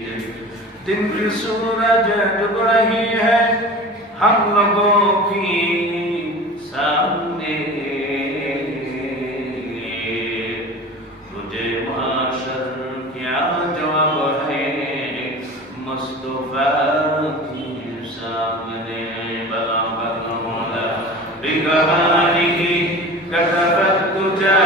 दिन की सूरज डूब रही है हम लोगों की सामने, तुझे माशर क्या जवाब है मुस्तफा के सामने। बला बला मौला बिगहानी कतबत तुझा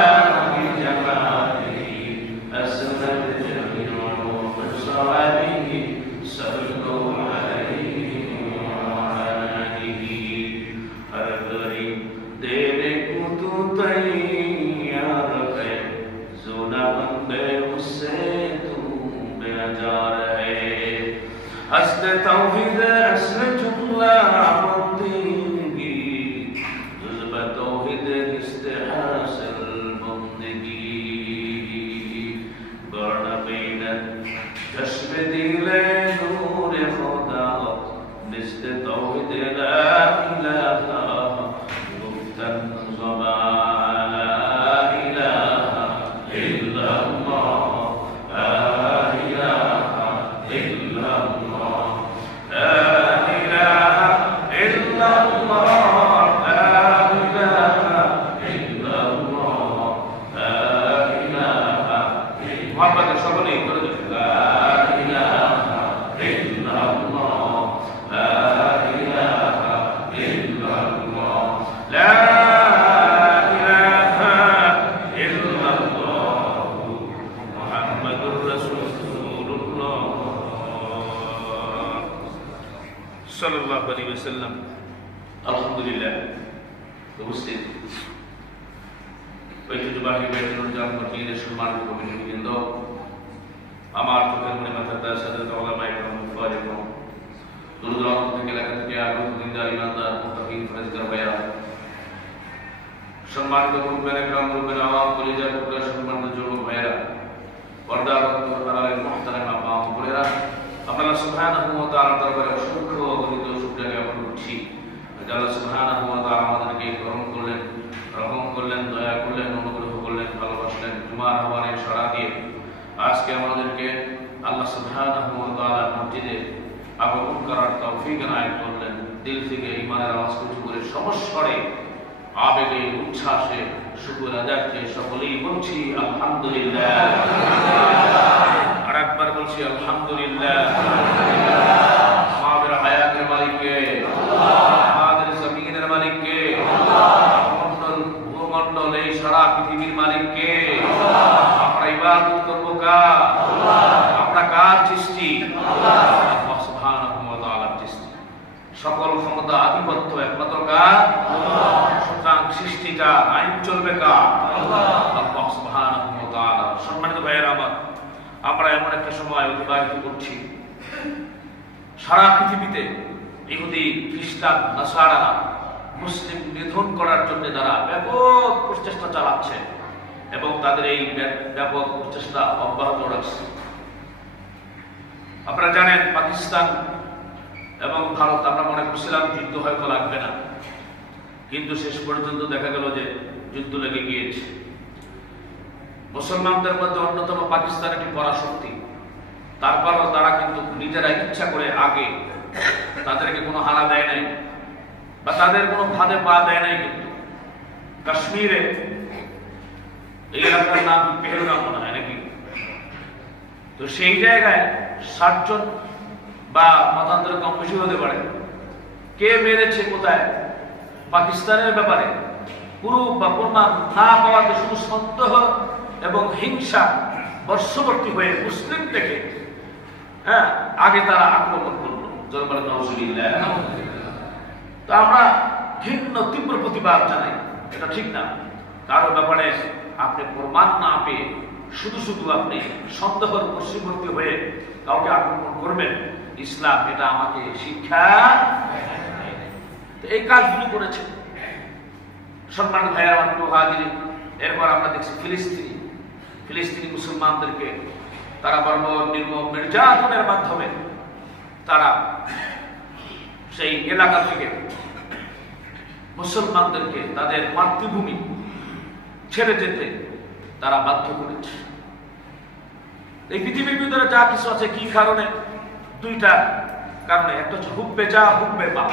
तौहीद असल जुमला बंदगी जुज़्ब तौहीद इस्तिहासल बंदगी बर्न बैनत कश्फ दिले नूर खुदा निस्त तौहीद ला इलाहा गुफ्तन ज़बा ला इलाहा इल्लल्लाह ला इलाहा इल्लल्लाह सल्लल्लाहु अलैहि वसल्लम। अल्हम्दुलिल्लाह উপস্থিত ঐতিহ্যবাহী বাইতুল জাম মসজিদের সম্মানিত কমিটিবৃন্দ, আমার চোখের মনে মাথার তার সাথে ওলামায়ে কেরাম মুফাজ্জির দূর দূরান্ত থেকে এলাকা থেকে আগত দিনদার ইমানদার মুত্তাকিন ফরেজগার ভাইরা, সম্মানিত মুরব্বিয়ানে কেরাম মুরব্বিয়ানে আওয়াম কলিজার টুকরা সম্মানিত যুবক ভাইরা, পর্দার আড়ালের মুহতারাম আপা ও বোনেরা, আল্লাহ সুবহানাহু ওয়া তাআলার দরবারে অসংখ্য অগণিত শুকরিয়া জ্ঞাপন করছি। আল্লাহ সুবহানাহু ওয়া তাআলা আমাদেরকে করম করলেন, রহম করলেন, দয়া করলেন, অনুগ্রহ করলেন, ভালোবাসলেন। জুমার আহ্বানে সাড়া দিয়ে আজকে আমাদেরকে আল্লাহ সুবহানাহু ওয়া তাআলার মসজিদে আগমন করার তৌফিক এনায়েত করলেন। দিল থেকে ঈমানের আওয়াজ উঁচু করে সমস্বরে আবেগে উচ্ছ্বাসে শুকর আদায় সকলেই বলছি আলহামদুলিল্লাহ। আরেকবার বলছি আলহামদুলিল্লাহ। আমাদের হায়াতের মালিক কে? আমাদের জমিনের মালিক কে? ভূমণ্ডল এই সারা পৃথিবীর মালিক কে? আমরা ইবাদত করব কার? আমরা কার সৃষ্টি? আল্লাহ সুবহানাহু ওয়া তাআলার সৃষ্টি। সকল ক্ষমতা আধিপত্য একমাত্র কার? সুতরাং সৃষ্টিটা আইন চলবে কার? আল্লাহ সুবহানাহু ওয়া তাআলা। সম্মানিত ভাইয়েরা আমার, আমরা এমন একটা সময় অতিবাহিত করছি, সারা পৃথিবীতে ইহুদি, খ্রিস্টান, নাসারারা মুসলিম নিধন করার জন্য তারা ব্যাপক প্রচেষ্টা চালাচ্ছে এবং তাদের এই ব্যাপক প্রচেষ্টা অব্যাহত রাখছে। আপনারা জানেন পাকিস্তান এবং ভারত, আমরা মনে করছিলাম যুদ্ধ হয়তো লাগবে না, কিন্তু শেষ পর্যন্ত দেখা গেল যে যুদ্ধ লেগে গিয়েছে। মুসলমানদের মধ্যে অন্যতম পাকিস্তান একটি পরাশক্তি, তারপরও তারা কিন্তু নিজেরা ইচ্ছা করে আগে তাদেরকে কোনো হানা দেয় নাই বা তাদের কোনো ফাঁদে পা দেয় নাই। কিন্তু কাশ্মীরে এই এলাকার নাম পেহেলগাম মনে হয় নাকি, তো সেই জায়গায় 60 জন বা মতান্তরে কম বেশি হতে পারে, কে মেরেছে কোথায় পাকিস্তানের ব্যাপারে প্রুফ বা প্রমাণ না পাওয়াতে শুধু সন্দেহ এবং হিংসা বর্ষবর্তী হয়ে মুসলিম থেকে আগে তারা আক্রমণ করলো। তো আমরা ভিন্ন তীব্র প্রতিবাদ জানাই, এটা ঠিক না। কারো ব্যাপারে আপনি প্রমাণ না পেয়ে শুধু শুধু আপনি সন্দেহের বর্ষবর্তী হয়ে কাউকে আক্রমণ করবেন, ইসলাম এটা আমাকে শিক্ষা। এই কাজগুলি করেছে সম্মানিত ভাইয়েরা আমার হাজির। এরপর আমরা দেখছি ফিলিস্তিনি মুসলমানদেরকে তারা বর্বর নির্মম নির্যাতনের মাধ্যমে তারা সেই এলাকা থেকে মুসলমানদেরকে তাদের মাতৃভূমি ছেড়ে যেতে তারা বাধ্য করেছে। এই পৃথিবীর ভিতরে যা কিছু আছে কি কারণে? দুইটা কারণে। একটা হচ্ছে হুব্বে যা, হুব্বে মা।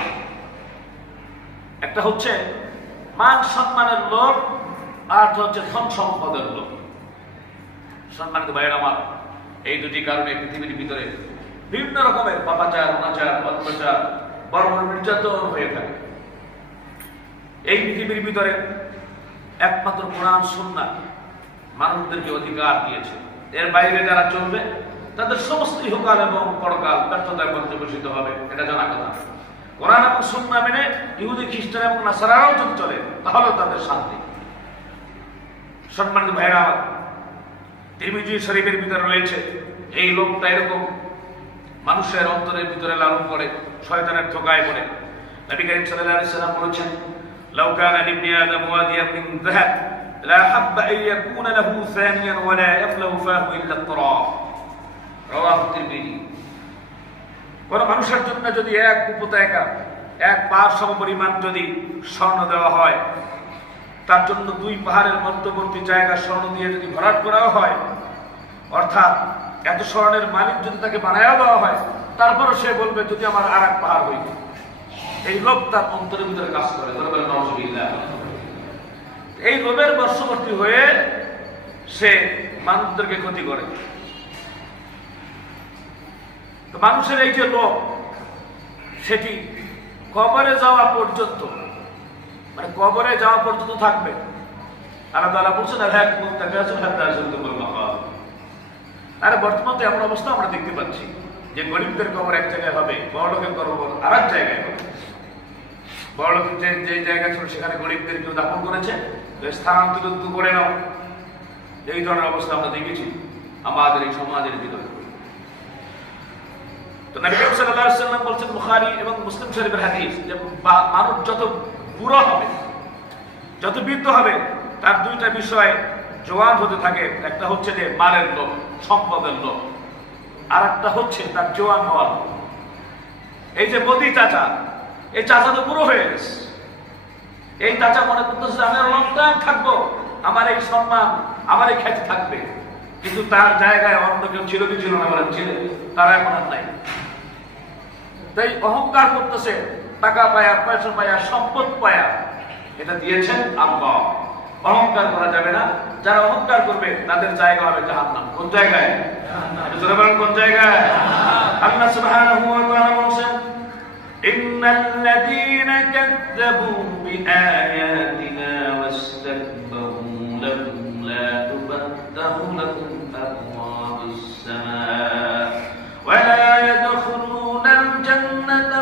একটা হচ্ছে মান সম্মানের লোভ, আর হচ্ছে ধন সম্পদের লোভ। সম্মানিত ভাইয়েরা আমার, এই দুটি কারণে পৃথিবীর ভিতরে বিভিন্ন রকমের পাপাচার, অনাচার, অত্যাচার, বর্বর নির্যাতন হয়ে থাকে। এই পৃথিবীর ভিতরে একমাত্র কোরআন সুন্নাহ মানুষদেরকে অধিকার দিয়েছে। এর বাইরে যারা চলবে তাদের সমস্ত ইহকাল এবং পরকাল ব্যর্থতায় পর্যবেসিত হবে, এটা জানা কথা। কোরআন এবং সুন্নাহ মেনে ইহুদি, খ্রিস্টান এবং নাসারারাও যদি চলে তাহলে তাদের শান্তি। সম্মানিত ভাইরা, তিরমিজি শরীফের ভিতরে রয়েছে এই লোকটা এরকম মানুষের অন্তরের ভিতরে লালন করে, শয়তানের ধোঁকায় পড়ে। নবী করিম সাল্লাল্লাহু আলাইহি ওয়াসাল্লাম বলেছেন, লাউ কানা লিবনি আদম ওয়াদিয়ান মিন যাহাব লা হাব্বা আন ইয়াকুনা লাহু সানিয়ান ওয়া লা ইয়াফলাহু ফাহু ইল্লা আত-তুরাব। রাওয়াহু তিরমিজি। কোন মানুষের জন্য যদি এক উপত্যকা, এক পাহাড় সমপরিমাণ যদি স্বর্ণ দেওয়া হয়, তার জন্য দুই পাহাড়ের মধ্যবর্তী জায়গা স্বর্ণ দিয়ে যদি ভরাট করা হয়, অর্থাৎ এত স্বর্ণের মালিক যদি তাকে বানায়া দেওয়া হয়, তারপরও সে বলবে যদি আমার আর এক পাহাড় হইত। এই লোভ তার অন্তরের ভিতরে কাজ করে। এই লোভের বশবর্তী হয়ে সে মানুষদেরকে ক্ষতি করে। তো মানুষের এই যে লোভ, সেটি কবরে যাওয়া পর্যন্ত, মানে কবরে যাওয়া পর্যন্ত থাকবে। আল্লাহ তাআলা বলছেন, আরে বর্তমান তো এমন অবস্থা আমরা দেখতে পাচ্ছি যে গরিবদের কবর এক জায়গায় হবে, বড়লোকের কবর আর এক জায়গায় হবে। বড়লোকের যে জায়গা ছিল সেখানে গরিবদের কেউ দাফন করেছে, স্থানান্তরিত করে নাও। এই ধরনের অবস্থা আমরা দেখেছি আমাদের এই সমাজের ভিতরে। তো নবী করিম সাল্লাল্লাহু আলাইহি ওয়াসাল্লাম বলছেন, বুখারী এবং মুসলিম শরীফের হাদিস, যে মানুষ যত বুড়ো হবে, যত বৃদ্ধ হবে, তার দুইটা বিষয় জোয়ান হতে থাকে। একটা হচ্ছে যে মালের লোভ, সম্পদের লোভ, আর একটা হচ্ছে তার জোয়ান হওয়ার লোভ। এই যে মোদি চাচা, এই চাচা তো বুড়ো হয়ে গেছে। এই চাচা মনে করতেছে আমি লং টাইম থাকবো, আমার এই সম্মান, আমার এই খ্যাতি থাকবে। কিন্তু তার জায়গায় অন্য কেউ ছিল কি ছিল না, বলেন ছিল, তারা এখন আর নাই। তাই অহংকার করতেছে, টাকা পায়া, পয়সা পায়া, সম্পদ পায়া, এটা দিয়েছেন আল্লাহ। অহংকার করা যাবে না। যারা অহংকার করবে তাদের জায়গা হবে জাহান্নাম। কোন জায়গায়? কোন জায়গায়? আল্লাহ সুবহানাহু ওয়া তাআলা বলেন, ইন্নাল্লাযীনা কাযযাবু বিআয়াতিনা ওয়াস্তাকবারু লাহুম লা তুফাত্তাহু লাহুম আবওয়াবুস সামা ওয়া লা ইয়াদখুলুনাল জান্নাতা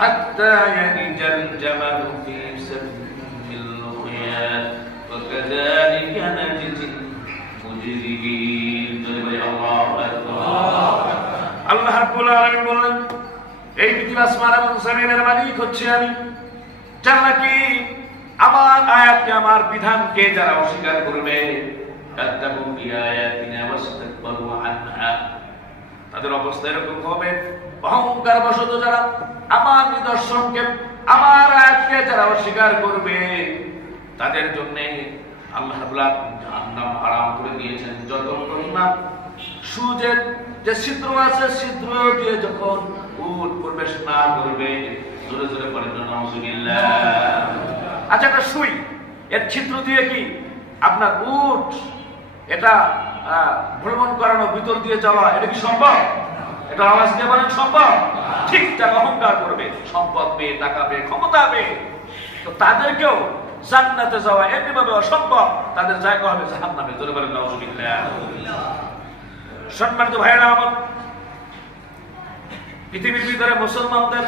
হাত্তা ইয়ালিজাল জামালু ফি সামিল লুগিয়াত وكذلك نجزي المجرمين। আল্লাহ রাব্বুল আলামিন বলেন, এই পৃথিবী আসমান এবং জমিনের মালিক হচ্ছে আমি। যারা নাকি আমার আয়াতকে, আমার বিধানকে যারা অস্বীকার করবে, কাযযাবু বিআয়াতিনা ওয়াস্তাকবারু আনহা, তাদের অবস্থা এরকম হবে, অহংকার বশত যারা আমার নিদর্শনকে, আমার আয়াতকে যারা অস্বীকার করবে, তাদের জন্য আল্লাহ রাব্বুল আলামিন জাহান্নাম হারাম করে দিয়েছেন। যতক্ষণ না সূর্যের যে ছিদ্র আছে, ছিদ্র দিয়ে যখন উট প্রবেশ না করবে, জোরে জোরে পড়েন নাউযুবিল্লাহ। আচ্ছা, একটা সুই, এর ছিদ্র দিয়ে কি আপনার উট এটা ভ্রমণ করানো, ভিতর দিয়ে যাওয়া, এটা কি সম্ভব? এটা আওয়াজ দিয়ে বলেন সম্ভব? ঠিক যারা অহংকার করবে, সম্পদ পেয়ে, টাকা পেয়ে, ক্ষমতা পেয়ে, তো তাদেরকেও জান্নাতে যাওয়া এমনিভাবে অসম্ভব, তাদের জায়গা হবে জাহান্নামে। জোরে বলেন নাউযুবিল্লাহ। সম্মানিত ভাইয়েরা আমার, পৃথিবীর ভিতরে মুসলমানদের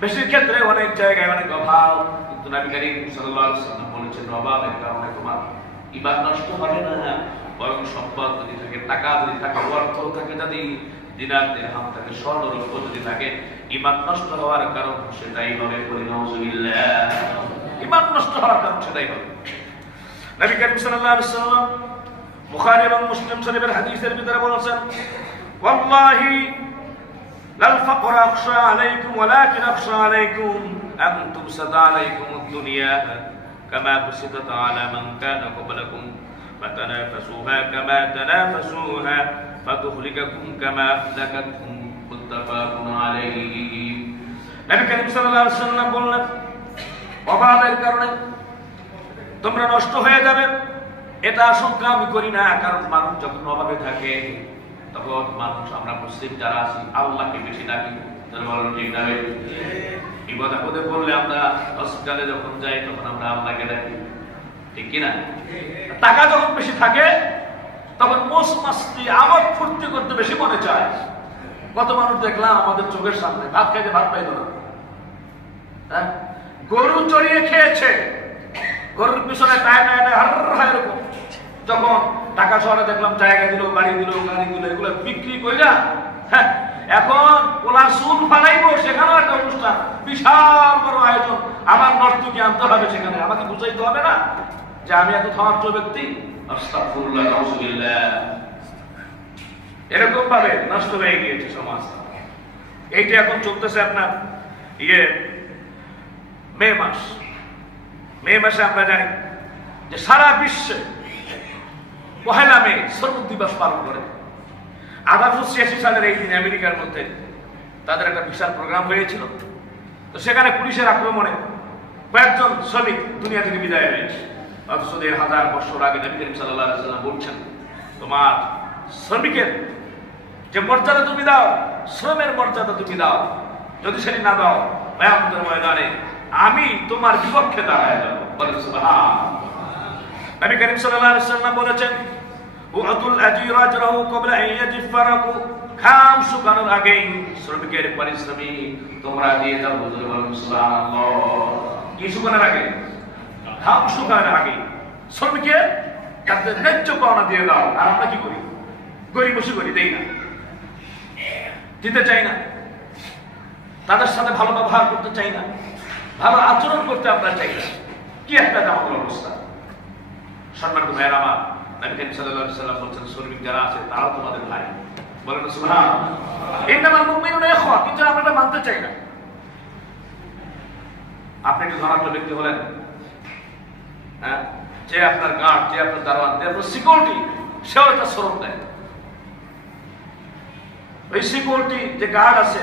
বেশির ক্ষেত্রে অনেক জায়গায় অনেক অভাব, কিন্তু নবী করিম সাল্লাল্লাহু আলাইহি ওয়াসাল্লাম বলেছেন, অভাবের কারণে তোমার ঈমান নষ্ট হবে না, বরং সম্পদ যদি থাকে, টাকা যদি থাকে, অর্থ থাকে, যদি দিনার দিরহাম থাকে, স্বর্ণ রৌপ্য যদি থাকে, ঈমান নষ্ট হওয়ার কারণ সেটাই হবে। বলি নাউযুবিল্লাহ। ঈমান নষ্ট হওয়ার কারণ সেটাই হবে। নবী করিম সাল্লাল্লাহু আলাইহি ওয়াসাল্লাম বুখারী এবং মুসলিম শরীফের হাদিসের ভিতরে বলেছেন, ওয়াল্লাহি লাল ফাকর আখশা আলাইকুম ওয়ালাকিন আখশা আলাইকুম আন তুবসাতা আলাইকুম আদ-দুনিয়া কামা বুসিতাত আলা মান কানা ক্বাবলাকুম فتنافسوها كما تنافسوها فتهلككم كما أهلكتهم متفق عليه নবী করিম সাল্লাল্লাহু আলাইহি ওয়াসাল্লাম বললেন অভাবের কারণে তোমরা নষ্ট হয়ে যাবে এটা আশঙ্কা আমি করি না, কারণ মানুষ যখন অভাবে থাকে তখন মানুষ আমরা মুসলিম যারা আছি আল্লাহকে বেশি ডাকি। ঠিক না? বিপদ আপদে পড়লে আমরা হসপিটালে যখন যাই তখন আমরা আল্লাহকে ডাকি, ঠিক কিনা? টাকা যখন বেশি থাকে তখন মোস মাস্তি আমোদ ফুর্তি করতে বেশি মনে চায়। কত মানুষ দেখলাম আমাদের চোখের সামনে ভাত খাইতে ভাত পাইল না, গরু চড়িয়ে খেয়েছে, গরুর পিছনে টায় এরকম, যখন ঢাকা শহরে দেখলাম জায়গা দিল, বাড়ি দিল, গাড়ি দিল, এগুলো বিক্রি কইরা এখন ওলা সুন ফালাইবো, সেখানেও একটা অনুষ্ঠান, বিশাল বড় আয়োজন, আমার নর্তকী আনতে হবে, সেখানে আমাকে বুঝাইতে হবে না যে আমি এত ধনাঢ্য ব্যক্তি। আস্তাগফিরুল্লাহ, নাউযুবিল্লাহ। এরকম ভাবে নষ্ট হয়ে গিয়েছে সমাজ। এইটা এখন চলতেছে আপনার মে মাসে আমরা জানি যে সারা বিশ্বে 1 মে শ্রমিক দিবস পালন করে। 1886 সালের এই দিন আমেরিকার মধ্যে তাদের একটা বিশাল প্রোগ্রাম হয়েছিল। তো সেখানে পুলিশের আক্রমণে কয়েকজন শ্রমিক দুনিয়া থেকে বিদায় হয়েছে। অথচ 1000 বছর আগে নবী করিম সাল্লাল্লাহু আলাইহি ওয়াসাল্লাম বলছেন, তোমার শ্রমিকের যে মর্যাদা তুমি দাও, শ্রমের মর্যাদা তুমি দাও, যদি সেটি না দাও কিয়ামতের ময়দানে আমি তোমার বিপক্ষে দাঁড়ায় যাব। বলেন সুবহানাল্লাহ। নবী করিম সাল্লাল্লাহু আলাইহি ওয়াসাল্লাম বলেছেন, উআতুল আজীর আজরাহু ক্বাবলা আন ইয়াজফারাকু, খাম শুকানোর আগে শ্রমিকের পারিশ্রমিক তোমরা দিয়ে দাও। বলেন সুবহানাল্লাহ। কি শুকানোর আগে? খাম শুকানোর আগে শ্রমিকের তাদের ন্যায্য পাওনা দিয়ে দাও। আর আমরা কি করি? গরিব বসে করি, দেই না, দিতে চাই না, তাদের সাথে ভালো ব্যবহার করতে চাই না, ভালো আচরণ করতে আমরা চাই না। কি একটা আমাদের অবস্থা। সম্মানিত ভাইয়েরা আমার, নবী করিম সাল্লাল্লাহু আলাইহি ওয়াসাল্লাম বলেছেন শ্রমিক যারা আছে তারাও তোমাদের ভাই। বলেন সুবহানাল্লাহ। ইন্নামাল মুমিনুনা ইখওয়া, কিন্তু আমরা এটা মানতে চাই না। আপনি একটু ধনাঢ্য ব্যক্তি হলেন, যে আপনার গার্ড, যে আপনার দারোয়ান, যে আপনার সিকিউরিটি, সেও একটা শ্রম দেয়। ওই সিকিউরিটি যে গার্ড আছে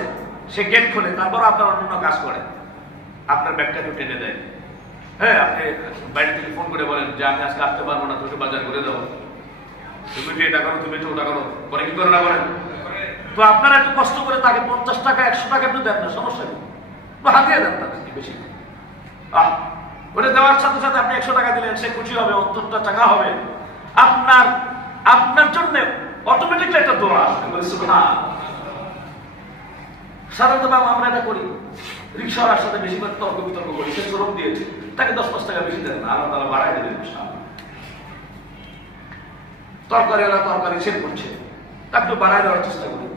সে গেট খোলে, তারপর আপনার অন্য কাজ করে, আপনার ব্যাগটা একটু টেনে দেয়। হ্যাঁ, আপনি বাড়ি থেকে ফোন করে বলেন যে আমি আজকে আসতে পারবো না, তুমি বাজার করে দাও, তুমি এটা করো, তুমি ওটা করো, পরে কি করে না বলেন? তো আপনারা একটু কষ্ট করে তাকে 50 টাকা 100 টাকা একটু দেন না, সমস্যা নেই, হাতিয়ে দেন তাকে বেশি। ওটা দেওয়ার সাথে সাথে আপনি 100 টাকা দিলেন, সে খুশি হবে, 70 টাকা হবে, আপনার জন্য অটোমেটিকলি একটা দোয়া আসবে। সাধারণত আমরা এটা করি, রিক্সাওয়ালার সাথে বেশিরভাগ তর্ক বিতর্ক করি, সে শ্রম দিয়েছে, তাকে 10-5 টাকা বেশি দেন না, আল্লাহ তাআলা বাড়ায় দেবেন। তরকারিওয়ালা তরকারি সেল করছে, তাকে বাড়ায় দেওয়ার চেষ্টা করি।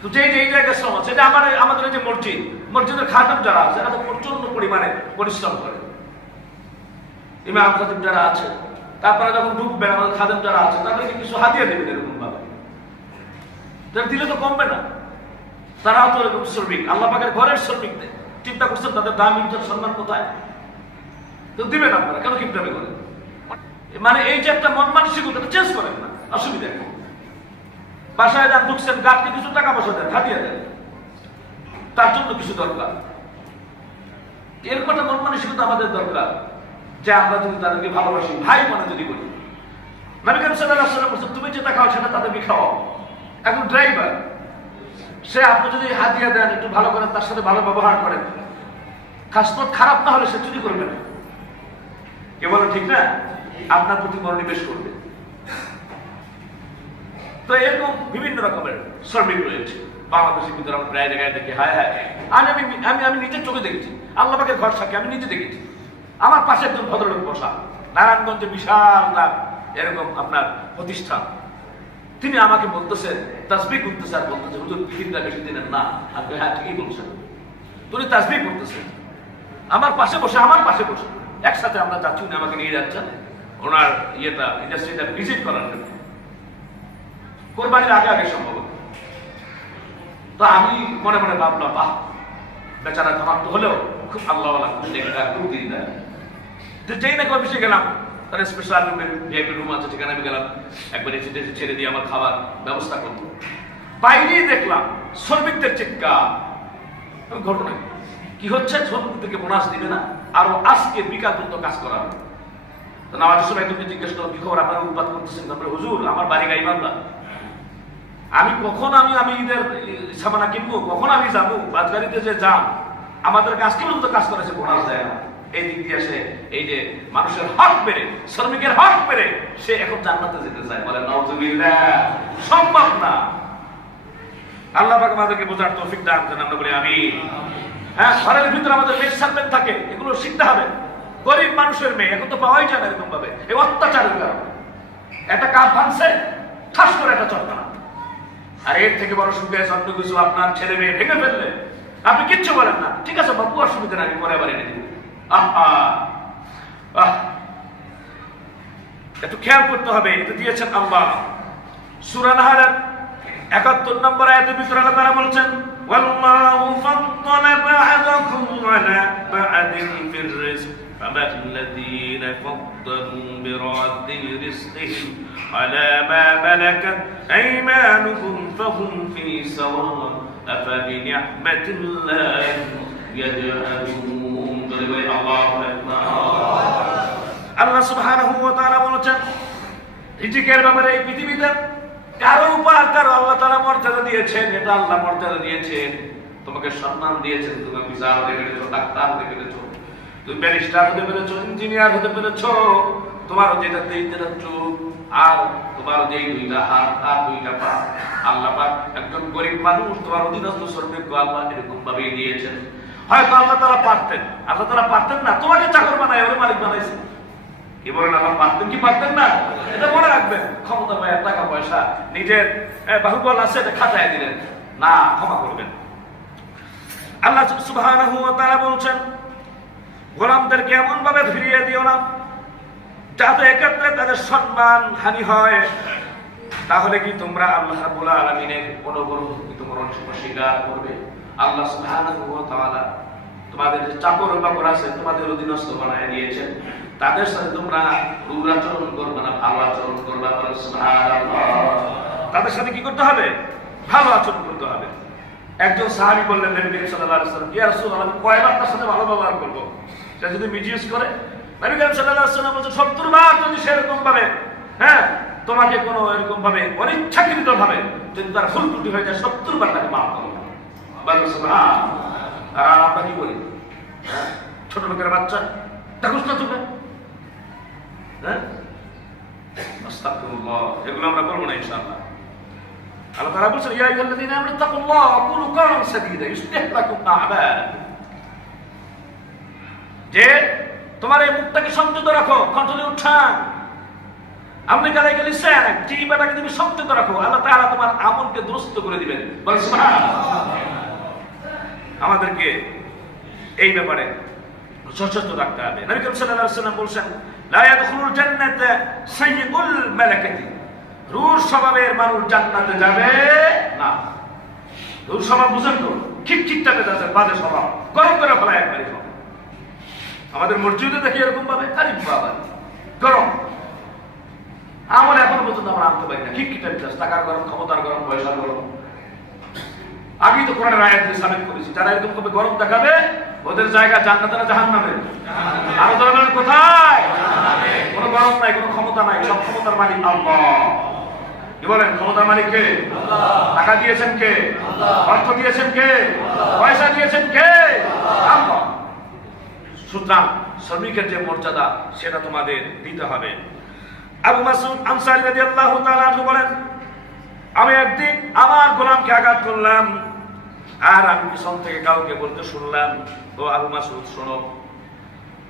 তো যে এই জায়গায় শ্রম আছে, আমাদের যে মসজিদের খাদেম যারা আছে এরা তো প্রচন্ড পরিমাণে পরিশ্রম করে। ইমাম খাদেম যারা আছে, তারপরে যখন ঢুকবেন আমাদের খাদেম যারা আছে তাদেরকে কিছু হাদিয়া দেবেন, এরকম ভাবে দিলে তো কমবে না। তারাও তো এরকম শ্রমিক, আল্লাহ পাকের ঘরের শ্রমিক। চিন্তা করছেন তাদের দাম, ইজ্জত, সম্মান কোথায়? তো দিবেন আপনারা, কেন কিভাবে করেন? মানে এই যে একটা মন মানসিকতা চেঞ্জ করেন না, অসুবিধা নেই। বাসায় যান, ঢুকছেন, গাছকে কিছু টাকা পয়সা দেন, হাতিয়ে দেন, তার জন্য কিছু দরকার। এরকম একটা মন মানসিকতা আমাদের দরকার, যে আমরা যদি তাদেরকে ভালোবাসি, ভাই মনে যদি বলি। নবী করিম সাল্লাল্লাহু আলাইহি ওয়াসাল্লাম বলেছেন, তুমি যেটা খাও সেটা তাদেরকে খাওয়াও। এখন ড্রাইভার, সে আপনি যদি হাদিয়া দেন, একটু ভালো করেন, তার সাথে ভালো ব্যবহার করেন, খাসলত খারাপ না হলে সে চুরি করবে না। কে বলেন ঠিক না? আপনার প্রতি মনোনিবেশ করবে। তো এরকম বিভিন্ন রকমের শ্রমিক রয়েছে বাংলাদেশের ভিতরে। আমরা প্রায় জায়গায় দেখি, হায় হায়, আমি নিজের চোখে দেখেছি, আল্লাহ পাকের ঘর সাক্ষী, আমি নিজে দেখেছি। আমার পাশে একজন ভদ্রলোক বসা, নারায়ণগঞ্জে বিশাল এরকম আপনার প্রতিষ্ঠান। তিনি আমাকে বলতেছেন, তাসবিহ করতেছে, আর বলতেছে হুজুর ফিকিরটা বেশি দিনের না। আপনি হ্যাঁ ঠিকই বলছেন, তুমি তাসবিহ করতেছেন আমার পাশে বসে, একসাথে আমরা যাচ্ছি, উনি আমাকে নিয়ে যাচ্ছেন ওনার ইন্ডাস্ট্রিটা ভিজিট করার জন্য, কোরবানির আগে সম্ভবত। তো আমি মনে মনে ভাবলাম, বাহ, বেচারা ধনাত্ম হলেও খুব আল্লাহওয়ালা, খুব দিনদার। যেই নাকি অফিসে গেলাম, তার স্পেশাল রুমের ভিআইপি রুম আছে, সেখানে আমি গেলাম, একবার এসে ছেড়ে দিয়ে আমার খাবার ব্যবস্থা করবো। বাইরেই দেখলাম শ্রমিকদের চিৎকার। ঘটনা কি হচ্ছে? শ্রমিকদেরকে বোনাস দিবে না, আরো আজকে বিকাল পর্যন্ত কাজ করা হবে। নামাজের সময় তুমি জিজ্ঞেস করো কি খবর, আপনারা উৎপাদ করতেছেন? তারপরে হুজুর আমার বাড়ি গাইবান্ধা, আমি কখন আমি ঈদের সামানা কিনবো, কখন আমি যাবো, বাজারিতে যে যাম, আমাদেরকে আজকে পর্যন্ত কাজ করেছে, বোনাস দেয় না। এই দিক দিয়ে সে এই যে মানুষের হক পেরে, শ্রমিকের হক পেরে সে এখন জান্নাতে যেতে চায়, বলে নাউজুবিল্লাহ, সম্ভব না। আল্লাহ পাক আমাদেরকে বোঝার তৌফিক দান করেন, আমরা বলি আমিন। হ্যাঁ, ঘরের ভিতরে আমাদের মেয়ে সার্ভেন্ট থাকে, এগুলো শিখতে হবে। গরিব মানুষের মেয়ে এখন তো পাওয়াই যায় না এরকম ভাবে, এই অত্যাচারের কারণে একটা কাপ ভাঙছে, ঠাস করে একটা চটকানা। আর এর থেকে বড় সুখে অন্য কিছু আপনার ছেলে মেয়ে ভেঙে ফেললে আপনি কিচ্ছু বলেন না, ঠিক আছে বাবু অসুবিধা নাই, আমি পরে আবার এনে দিব। একটু খেয়াল করতে হবে, এটা দিয়েছেন আল্লাহ। সূরা নাহলের 71 নম্বর আয়াতের ভিতরে আল্লাহ তাআলা বলেছেন, ওয়াল্লাহু ফাদ্দালা বা'দাকুম আলা বা'দিন ফির রিজক ফামাল্লাযীনা ফাদ্দালু বিরাদ্দি রিজকিহিম আলা মা মালাকাত আইমানুহুম ফাহুম ফী সাওয়া আফাবিনি'মাতিল্লাহি ইয়াজহাদুন। আল্লাহু আকবার। আল্লাহ সুবহানাহু ওয়া তাআলা বলেছেন, রিজিকের ব্যাপারে এই পৃথিবীতে কারো উপর কারো আল্লাহ তাআলা মর্যাদা দিয়েছেন, এটা আল্লাহ মর্যাদা দিয়েছেন। তোমাকে সম্মান দিয়েছেন, তুমি বিচার হতে পেরেছো, ডাক্তার হতে পেরেছো, তুমি ব্যারিস্টার হতে পেরেছো, ইঞ্জিনিয়ার হতে পেরেছো, তোমার যেটা তেইশটা চোখ আর তোমার যে দুইটা হাত আর দুইটা পা, আল্লাহ পাক একজন গরিব মানুষ তোমার অধীনস্থ শ্রমিককে আল্লাহ এরকম ভাবে দিয়েছেন। হয়তো আল্লাহ তাআলা পারতেন না তোমাকে চাকর বানায় ওরে মালিক বানাইছেন। কি বলেন, আল্লাহ পারতেন কি পারতেন না? এটা মনে রাখবেন। ক্ষমতা পায়, টাকা পয়সা, নিজের বাহুবল আছে, এটা খাটায় দিলেন না, ক্ষমা করবেন। আল্লাহ সুবহানাহু ওয়া তাআলা বলছেন, গোলামদেরকে এমন ভাবে ফিরিয়ে দিও না যাতে এক্ষেত্রে তাদের সম্মান হানি হয়। তাহলে কি তোমরা আল্লাহ রাব্বুল আলামিনের অনুগ্রহ কি তোমরা অস্বীকার করবে? আল্লাহ সুবহানাহু ওয়া তাআলা তোমাদের যে চাকর বাকর আছে তোমাদের অধীনস্থ বানায় দিয়েছেন, তাদের সাথে তোমরা রূঢ় আচরণ করবে না, ভালো আচরণ করবে। সুবহানাল্লাহ। তাদের সাথে কি করতে হবে? ভালো আচরণ করতে হবে। একজন সাহাবী বললেন নবী করিম সাল্লাল্লাহু আলাইহি ওয়াসাল্লাম, ইয়া রাসূলুল্লাহ, আমি কয়বার তার সাথে ভালো ব্যবহার করব? সে যদি মিসইউজ করে, নবী করিম সাল্লাল্লাহু আলাইহি ওয়াসাল্লাম বলেন 70 বার যদি সেরকম ভাবে তোমাকে কোনো এরকম ভাবে অনিচ্ছাকৃত ভাবে যদি তার ভুল ত্রুটি হয়ে যায় 70 বার তাকে মাফ করো। সুবহানাল্লাহ। আর আমরা কি করি? ছোট লোকের বাচ্চা দেখোস না তোকে, আস্তাগফিরুল্লাহ, এগুলো আমরা করবো না ইনশাআল্লাহ। আল্লাহ তাআলা বলেছেন, ইয়া আইয়ুহাল্লাযীনা আমানু তাকুল্লাহ ওয়া কুলু কাওলান সাদীদা ইউসলিহ লাকুম আ'মালাকুম। যে তোমার এই মুখটাকে সংযত রাখো, কন্ট্রোলে উঠান। আপনি গালে গেলে জিহ্বাটাকে তুমি সংযত রাখো, আল্লাহ তাআলা তোমার আমলকে দুরস্ত করে দিবেন। বলেন সুবহানাল্লাহ। আমাদেরকে এই ব্যাপারে সচেতন থাকতে হবে। নবী করিম সাল্লাল্লাহু আলাইহি ওয়াসাল্লাম বলেছেন, লা ইয়াদখুলুল জান্নাতা সাইয়্যুল মালাকাতি। রূঢ় স্বভাবের মানুষ জান্নাতে যাবে না। রূঢ় স্বভাব বুঝেন তো, খিটখিটটা মেজাজের বাজে স্বভাব, গরম করে ফেলায় একবারে সব। আমাদের মসজিদে দেখি এরকম ভাবে, আরে বাবা গরম আমল এখন পর্যন্ত আমরা আনতে পারি না। খিটখিটটা মেজাজ, টাকার গরম, ক্ষমতার গরম, পয়সার গরম। আমি তো কোরআনের আয়াত দিয়ে সাবিত করেছি, যারা এরকম ভাবে গরম দেখাবে ওদের জায়গা জান্নাতে না জাহান্নামে? আরো ধরনের কোথায়? কোনো গরম নাই, কোনো ক্ষমতা নাই, সব ক্ষমতার মালিক আল্লাহ। কি বলেন? ক্ষমতার মালিক কে? টাকা দিয়েছেন কে? অর্থ দিয়েছেন কে? পয়সা দিয়েছেন কে? আল্লাহ। সুতরাং শ্রমিকের যে মর্যাদা সেটা তোমাদের দিতে হবে। আবু মাসউদ আনসারী রাদিয়াল্লাহু তাআলা আনহু বলেন, আমি একদিন আমার গোলামকে আঘাত করলাম, আর আমি পিছন থেকে কাউকে বলতে শুনলাম, ও আবু মাসউদ শোনো,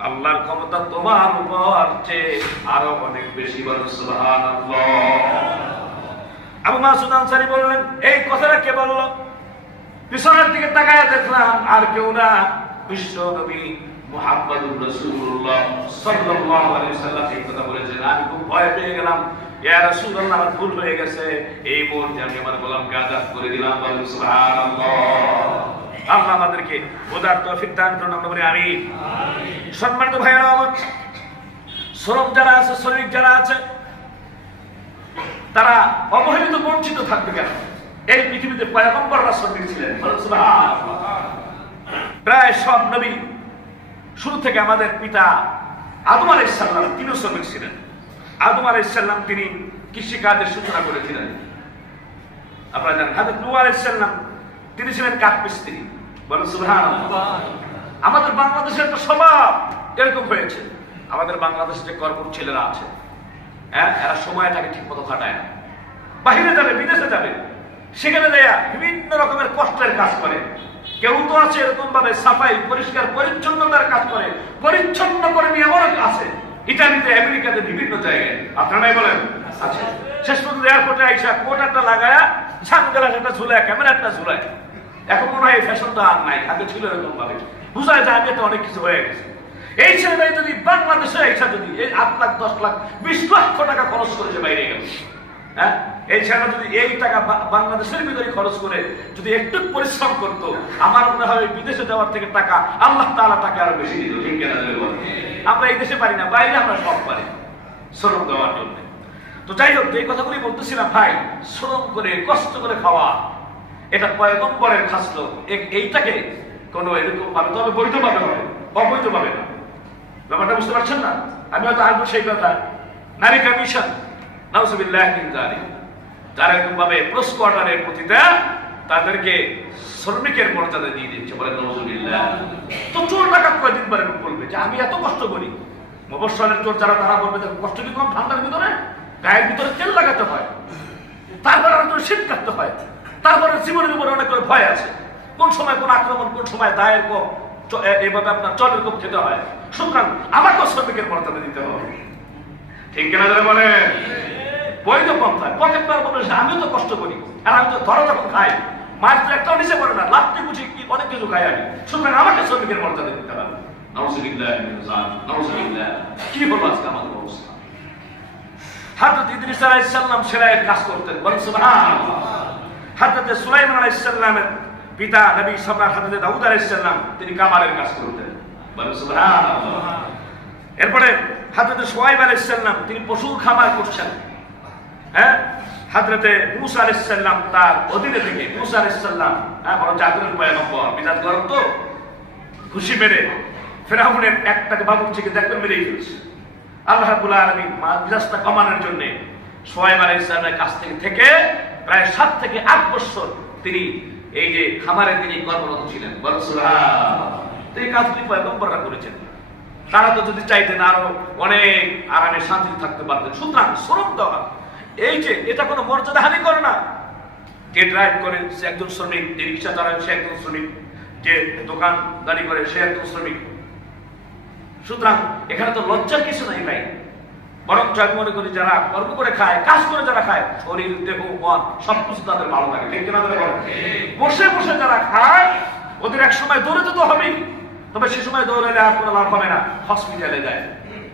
আল্লাহর ক্ষমতা তোমার উপর চেয়ে আরো অনেক বেশি। বলেন সুবহানাল্লাহ। আবু মাসউদ আনসারী বললেন, এই কথাটা কে বলল? পিছনের দিকে তাকায় দেখলাম আর কেউ না, বিশ্ব নবী মুহাম্মদুর রাসূলুল্লাহ সাল্লাল্লাহু আলাইহি ওয়াসাল্লাম এই কথা বলেছেন। আমি খুব ভয় পেয়ে গেলাম, ইয়া রাসূলুল্লাহ আমার ভুল হয়ে গেছে, এই মুহূর্তে আমি আমার গোলামকে আযাদ করে দিলাম। বলেন সুবহানাল্লাহ। আল্লাহ আমাদেরকে বোঝার তৌফিক দান করুন, আমরা বলি আমিন। সম্মানিত ভাইয়েরা আমার, শ্রম যারা আছে, শ্রমিক যারা আছে, তারা অবহেলিত বঞ্চিত থাকবে কেন? এই পৃথিবীতে পয়গম্বররা শ্রমিক ছিলেন। প্রায় সব নবী শুরু থেকে, আমাদের পিতা আদম আলাইহিস সালাম তিনিও শ্রমিক ছিলেন। আদম আলাইহিস সালাম তিনি কৃষি কাজের সূচনা করেছিলেন। আপনারা জানেন হযরত নূহ আলাইহিস সালাম তিনি ছিলেন কাঠমিস্ত্রি। বলেন সুবহানাল্লাহ। আমাদের বাংলাদেশের তো স্বভাব এরকম হয়েছে। আমাদের বাংলাদেশে যে কর্মঠ ছেলেরা আছে, হ্যাঁ, এরা সময়টাকে ঠিক মতো কাটায় না। বাহিরে যাবে, বিদেশে যাবে, সেখানে দেয়া বিভিন্ন রকমের কষ্টের কাজ করে। কেউ তো আছে এরকম ভাবে সাফাই, পরিষ্কার পরিচ্ছন্নতার কাজ করে, পরিচ্ছন্ন কর্মী এমন আছে ইটালিতে, আমেরিকাতে, বিভিন্ন জায়গায়। আপনারাই বলেন আচ্ছা, শেষ পর্যন্ত এয়ারপোর্টে আইসা কোট একটা লাগায়া, সানগ্লাস একটা ঝুলায়, ক্যামেরা একটা ঝুলায়। এখন মনে হয় এই ফ্যাশনটা আর নাই, আগে ছিল এরকম ভাবে। বুঝায় যায় আগে তো অনেক কিছু হয়ে গেছে। এই ছেলেটাই যদি বাংলাদেশে আইসা যদি এই 8 লাখ 10 লাখ 20 লক্ষ টাকা খরচ করেছে বাইরে গেল, হ্যাঁ, এই ছেলেটা যদি এই টাকা বাংলাদেশের ভিতরে খরচ করে যদি একটু পরিশ্রম করতো, আমার মনে হয় বিদেশে যাওয়ার থেকে টাকা আল্লাহ তাআলা তাকে আরো বেশি দিত। ঠিক কিনা? আমরা এই দেশে পারি না, বাইরে আমরা সব পারি শ্রম দেওয়ার জন্য। তো যাই হোক, এই কথাগুলি বলতেছিলাম ভাই, শ্রম করে কষ্ট করে খাওয়া এটা পয়গম্বরের খাসলো। এইটাকে কোনো এরকম ভাবে, তবে বৈধ ভাবে হবে, অবৈধ ভাবে না। ব্যাপারটা বুঝতে পারছেন না? আমি হয়তো আসবো সেই কথা। নারী কমিশন, নাউজুবিল্লাহ মিন যালিক, যারা এরকম ভাবে প্রেস কোয়ার্টারের প্রতিটা তাদেরকে শ্রমিকের মর্যাদা দিয়ে দিচ্ছে, বলে নাউজুবিল্লাহ। তো চোর ডাকাত কয়দিন পরে বলবে যে আমি এত কষ্ট করি। মফস্বলের চোর যারা, তারা বলবে কষ্ট কি কম? ঠান্ডার ভিতরে গায়ের ভিতরে তেল লাগাতে হয়, তারপরে শীত কাটতে হয়, তারপরে জীবনের উপরে অনেক করে ভয় আছে। কোন সময় কোন আক্রমণ, কোন সময় দায়ের কম, এইভাবে আপনার চলের কম খেতে হয়। সুতরাং আমাকেও শ্রমিকের মর্যাদা দিতে হবে। ঠিক কিনা ধরে বলে? বৈধ পন্থায় পকেট মার বলে আমিও তো কষ্ট করি, আর আমি তো ধরো যখন খাই, মাছ তো একটাও নিচে পড়ে না, লাফতে বুঝি কি অনেক কিছু খাই আমি। সুতরাং আমাকে শ্রমিকের মর্যাদা দিতে হবে। নাউজুবিল্লাহ মিন যালিক, নাউজুবিল্লাহ। কি হলো আজকে আমাদের অবস্থা? হযরত ইদ্রিস আলাইহিস সালাম সেলাইয়ের কাজ করতেন, বলেন সুবহানাল্লাহ। হযরত সুলাইমান আলাইহিস সালামের পিতা নবী সম্রাট হযরত দাউদ আলাইহিস সালাম তিনি কামারের কাজ করতেন, বলেন সুবহানাল্লাহ। এরপরে হযরত শুআয়ব আলাইহিস সালাম তিনি পশু খামার করছেন, হ্যাঁ। হযরত মূসা আলাইহিস সালাম তার অধীনে থেকে, মূসা আলাইহিস সালাম হ্যাঁ বড় জাগ্রত পয়গম্বর, বিরাট গরম তো, খুশি মেরে ফেরাউনের একটাকে বাবুর্চিকে দেখবেন মেরেই ফেলছে। আল্লাহ রাব্বুল আলামিন মিজাজটা কমানোর জন্য শুআয়ব আলাইহিস সালামের কাছ থেকে প্রায় 7 থেকে 8 বছর তিনি এই যে খামারে তিনি কর্মরত ছিলেন, বলেন সুবহানাল্লাহ। এই কাজটি পয়গম্বররা করেছেন। তারা তো যদি চাইতেন আরো অনেক আরামে শান্তি থাকতে পারতেন। সুতরাং শ্রম দেওয়া এই যে এটা কোনো মর্যাদা হানি করে না। যে ড্রাইভ করে সে একজন শ্রমিক, যে রিক্সা চালায় সে একজন শ্রমিক, যে দোকানদারি করে সে একজন শ্রমিক। সুতরাং এখানে তো লজ্জার কিছু নাই ভাই। বরং আমি মনে করি যারা কর্ম করে খায়, কাজ করে যারা খায়, শরীর দেহ মন সবকিছু তাদের ভালো থাকে। ঠিক কিনা? বসে বসে যারা খায় ওদের এক সময় দৌড়ে যেতে হবেই, তবে সে সময় দৌড়ালে আর কোনো লাভ হবে না। হসপিটালে যায়,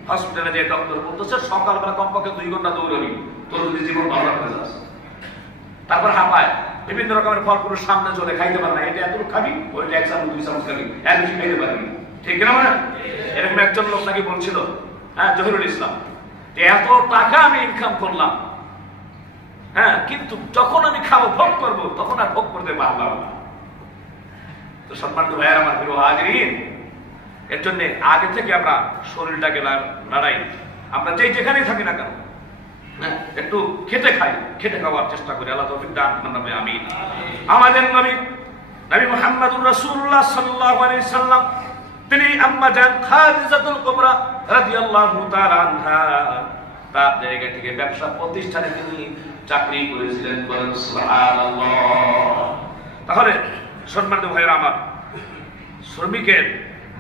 হসপিটালে যে ডক্টর বলতেছে সকালবেলা কমপক্ষে 2 ঘন্টা দৌড়াবি, তোর যদি জীবন ভালো রাখতে চাস। তারপর হাঁপায় বিভিন্ন রকমের ফল কোনো সামনে চলে খাইতে পারে না, এটা এতটুকু খাবি, ওইটা 1 চামচ 2 চামচ খাবি, এত বেশি খাইতে পারবি। ঠিক কিনা? মানে এরকম একজন লোক নাকি বলছিল, হ্যাঁ, জহিরুল ইসলাম, এত টাকা আমি ইনকাম করলাম, হ্যাঁ, কিন্তু যখন আমি খাবো ভোগ করবো তখন আর ভোগ করতে পারলাম না। তো সম্মানিত ভাইয়ার আমার প্রিয় হাজিরিন, এর জন্য আগে থেকে আমরা শরীরটাকে লড়াই, আমরা যেখানেই থাকি না কেন, হ্যাঁ, একটু খেতে খাই, খেতে খাওয়ার চেষ্টা করি। আল্লাহ তৌফিক দান করুন, আমিন। আমাদের নবী মুহাম্মদুর রাসূলুল্লাহ সাল্লাল্লাহু আলাইহি সাল্লাম তিনি আম্মা জান খাদিজাতুল কুবরা রাদিয়াল্লাহু তাআলা আনহা তার জায়গা থেকে ব্যবসা প্রতিষ্ঠানে তিনি চাকরি করেছিলেন, বলেন সুবহানাল্লাহ। তাহলে সম্মানিত ভাইরা আমার, শ্রমিকের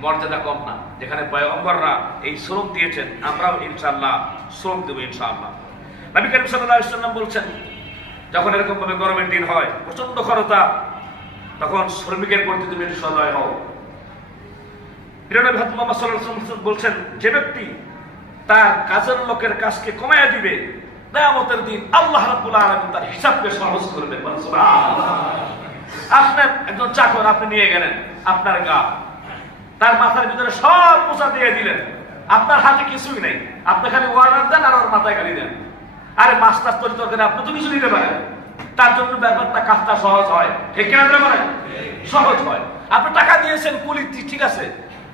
মর্যাদা কম না। যেখানে পয়গম্বররা এই শ্রম দিয়েছেন, আমরাও ইনশাআল্লাহ শ্রম দেব ইনশাআল্লাহ। নবী করিম সাল্লাল্লাহু আলাইহি ওয়াসাল্লাম বলছেন, যখন এরকম ভাবে গরমের দিন হয়, প্রচন্ড খরতা, তখন শ্রমিকের প্রতি তুমি সদয় হও। বলছেন, যে ব্যক্তি তার কাজের লোকের কাজকে কমায়া দিবে, কিয়ামতের দিন আল্লাহ রাব্বুল আলামিন তার হিসাবকে সহজ করবেন। আপনার একজন চাকর আপনি নিয়ে গেলেন, আপনার গা তার মাথার ভিতরে সব বোঝা দিয়ে দিলেন, আপনার হাতে কিছুই নাই, আপনি খালি অর্ডার দেন আর ওর মাথায় গালি দেন। আরে মাছ টাছ তরকারি আপনি তো কিছু দিতে পারেন, তার জন্য ব্যাপারটা কাজটা সহজ হয়, ঠিক কিনা বলেন? সহজ হয়। আপনি টাকা দিয়েছেন কুলি, ঠিক আছে,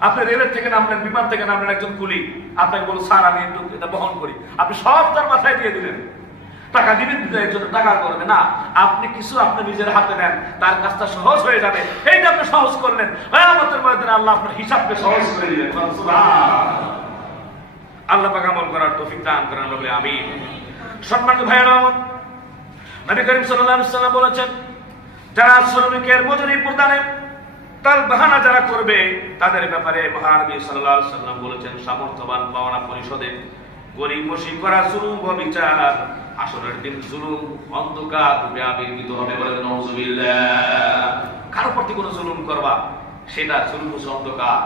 আপনি রেলের থেকে নামলেন, বিমান থেকে নামলেন, একজন কুলি আপনাকে বলল স্যার আমি একটু এটা বহন করি, আপনি সব তার মাথায় দিয়ে দিলেন, টাকা দিবেন এর জন্য টাকা করবে না, আপনি কিছু আপনি নিজের হাতে নেন, তার কাজটা সহজ হয়ে যাবে, এইটা আপনি সহজ করলেন, আমাদের মধ্যে আল্লাহ আপনার হিসাবকে সহজ করে দিলেন। আল্লাহ পাক আমল করার তৌফিক দান করেন বলে আমিন। সম্মানিত ভাইয়েরা, নবী করিম সাল্লাল্লাহু আলাইহি ওয়াসাল্লাম বলেছেন, যারা শ্রমিকের মজুরি প্রদানে তাল বাহানা যারা করবে তাদের ব্যাপারে মহানবী সাল্লাল্লাহু আলাইহি ওয়াসাল্লাম বলেছেন, সামর্থ্যবান পাওনা পরিশোধে গরিবসী করা জুলুম ও বিচার আসরের দিন জুলুম অন্ধকার রূপে আবির্ভূত হবে, বলেন নাউযুবিল্লাহ। কারো প্রতি কোনো জুলুম করবা, সেটা জুলুম অন্ধকার।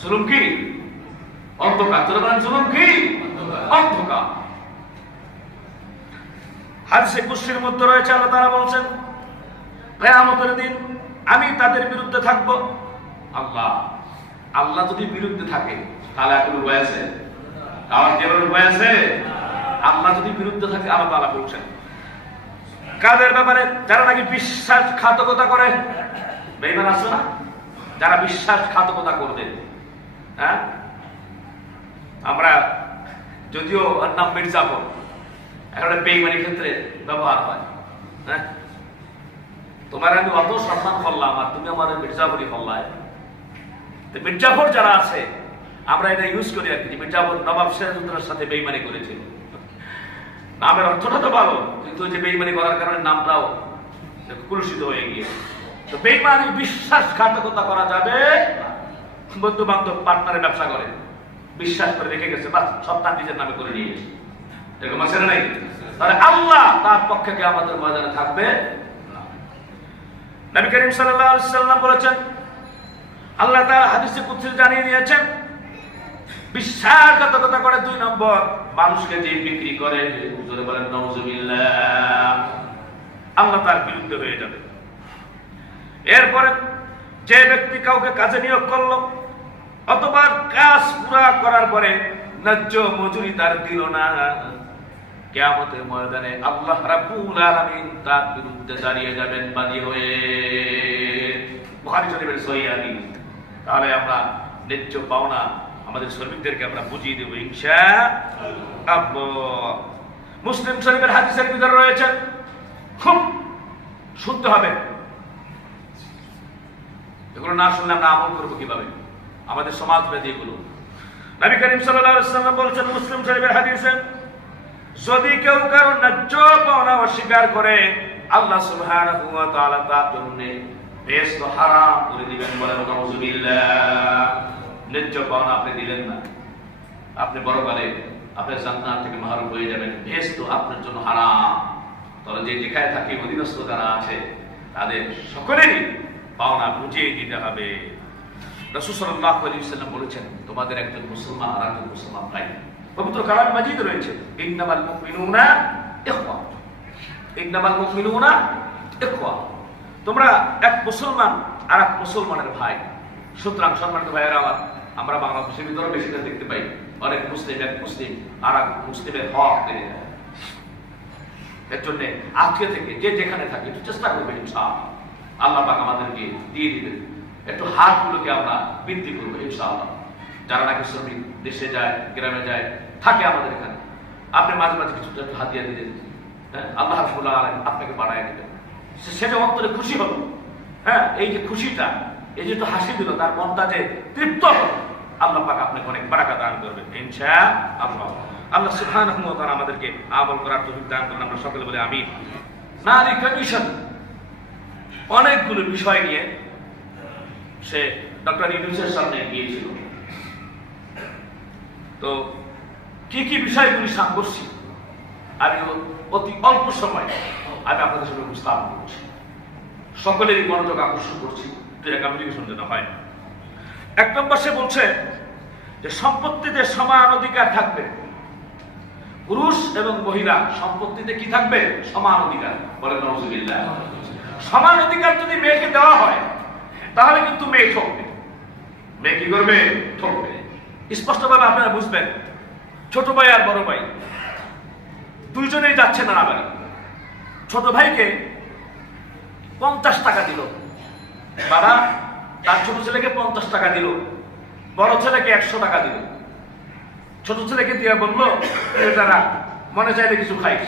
জুলুম কি? অন্ধকার। জুলুম কি? অন্ধকার। হাদিসে কুদসির মধ্যে রয়েছে, আল্লাহ তাআলা বলেন, কিয়ামতের দিন আমি তাদের বিরুদ্ধে থাকব। আল্লাহ যদি বিরুদ্ধে থাকে তাহলে এখন উপায় আছে? আমার কেবল উপায় আছে? আল্লাহ যদি বিরুদ্ধে থাকে, আল্লাহ তাআলা বলছেন কাদের ব্যাপারে? যারা নাকি বিশ্বাসঘাতকতা করে। বেঈমান আছে না যারা বিশ্বাসঘাতকতা করবে? হ্যাঁ, আমরা যদিও ওর নাম মির্জাফর, এখন বেঈমানির ক্ষেত্রে ব্যবহার হয়। হ্যাঁ, তোমার আমি অত সম্মান করলাম আর তুমি আমার মির্জাফরই করলায়। মির্জাফর যারা আছে আমরা এটা ইউজ করি আর কি। মির্জাফর নবাব সিরাজউদ্দৌলার সাথে বেঈমানি করেছিল, নামের অর্থটা তো ভালো, কিন্তু যে বেঈমানি করার কারণে নামটাও কুলুষিত হয়ে গিয়ে। তো বেঈমানি বিশ্বাসঘাতকতা করা যাবে। বন্ধু বান্ধব পার্টনারে ব্যবসা করে, বিশ্বাস করে রেখে গেছে, বাস সব তার নিজের নামে করে নিয়ে গেছে, এরকম আছে না? নাই? তাহলে আল্লাহ তার পক্ষে কিয়ামতের ময়দানে থাকবে না। নবী করিম সাল্লাল্লাহু আলাইহি ওয়াসাল্লাম বলেছেন, আল্লাহ তাআলা হাদিসে কুদসি জানিয়ে দিয়েছেন, বিশ্বাসঘাতকতা করে 2 নম্বর মানুষকে যে বিক্রি করে, জোরে বলেন নাউযুবিল্লাহ, আল্লাহ তার বিরুদ্ধে হয়ে যাবে। এরপরে যে ব্যক্তি কাউকে কাজে নিয়োগ করলো অথবা কাজ পুরা করার পরে ন্যায্য মজুরি তার দিল না, কিয়ামতের ময়দানে আল্লাহ রাব্বুল আলামিন তার বিরুদ্ধে দাঁড়িয়ে যাবেন বাদী হয়ে। বুখারী শরীফের সহিহ হাদিস। তাহলে আমরা ন্যায্য পাওনা আমাদের শ্রমিকদেরকে আমরা বুঝিয়ে দেব ইনশাআল্লাহ। মুসলিম শরীফের হাদিসের ভিতরে রয়েছে, খুব শুনতে হবে, এগুলো না শুনলে আমরা আমল করবো কিভাবে? আমাদের সমাজ ব্যাধি এগুলো। নবী করিম সাল্লাল্লাহু আলাইহি ওয়াসাল্লাম বলেছেন মুসলিম শরীফের হাদিসে, যদি কেউ কারো ন্যায্য পাওনা অস্বীকার করে আল্লাহ সুবহানাহু ওয়া তাআলা তার জন্য বেহেশত হারাম করে দিবেন, বলেন নাউযুবিল্লাহ। ন্যায্য পাওনা আপনি দিলেন না, আপনি বড়কালে আপনার জান্নাত থেকে মাহরুম হয়ে যাবেন, বেহেশত আপনার জন্য হারাম। তাহলে যে যেখানে থাকে অধীনস্থ যারা আছে তাদের সকলেরই পাওনা বুঝিয়ে দিতে হবে। রাসূল সাল্লাল্লাহু আলাইহি ওয়াসাল্লাম বলেছেন, তোমাদের একজন মুসলমান আর একজন মুসলমান ভাই। পবিত্র কালামে মাজিদ রয়েছে, ইন্নামাল মুমিনুনা ইখওয়া, ইন্নামাল মুমিনুনা ইখওয়া, তোমরা এক মুসলমান আর এক মুসলমানের ভাই। সুতরাং সম্মানিত ভাইয়েরা আমার, আমরা বাংলাদেশের ভিতরে বেশি দেখতে পাই অনেক মুসলিম এক মুসলিম আর এক মুসলিমের হক মেনে নেয়। এর জন্য আজকে থেকে যে যেখানে থাকে একটু চেষ্টা করবে, ইনশাআল্লাহ আল্লাহ পাক আমাদেরকে দিয়ে দিবেন। একটু হাতগুলোকে আমরা বৃদ্ধি করবো ইনশাআল্লাহ। যারা নাকি শ্রমিক দেশে যায়, গ্রামে যায়, থাকে আমাদের এখানে, আপনি মাঝে মাঝে কিছু একটু হাতিয়া দিলেন, হ্যাঁ, আল্লাহ রাব্বুল আলামিন আপনাকে বাড়ায় দিবেন, সেটা অন্তরে খুশি হলো। হ্যাঁ, এই যে খুশিটা, এই যে একটু হাসি দিল, তার মনটা যে তৃপ্ত হলো, আল্লাহ পাক আপনাকে অনেক বারাকা দান করবেন ইনশাআল্লাহ। আল্লাহ সুবহানাহু ওয়া তাআলা আমাদেরকে আমল করার তৌফিক দান করুন, আমরা সকলে বলে আমিন। নারী কমিশন অনেকগুলো বিষয় নিয়ে সে ডক্টর ইউনূসের সামনে গিয়েছিল। তো কি কি বিষয়গুলি সাংঘর্ষিক আমি অতি অল্প সময় আমি আপনাদের সামনে উপস্থাপন করছি, সকলেরই মনোযোগ আকর্ষণ করছি, কমিউনিকেশন যেন হয়। 1 নম্বর সে বলছে যে সম্পত্তিতে সমান অধিকার থাকবে, পুরুষ এবং মহিলা সম্পত্তিতে কি থাকবে? সমান অধিকার, বলেন নাউযুবিল্লাহ। সমান অধিকার যদি মেয়েকে দেওয়া হয় তাহলে কিন্তু মেয়ে ঠকবে। মেয়ে কি করবে? ঠকবে। স্পষ্টভাবে আপনারা বুঝবেন, ছোট ভাই আর বড় ভাই দুইজনেই যাচ্ছে নানাবাড়ি। ছোট ভাইকে 50 টাকা দিল বাবা, তার ছোট ছেলেকে 50 টাকা দিল, বড় ছেলেকে 100 টাকা দিল। ছোট ছেলেকে দিয়ে বললো এটা রাখ, মনে চাইলে কিছু খাইস।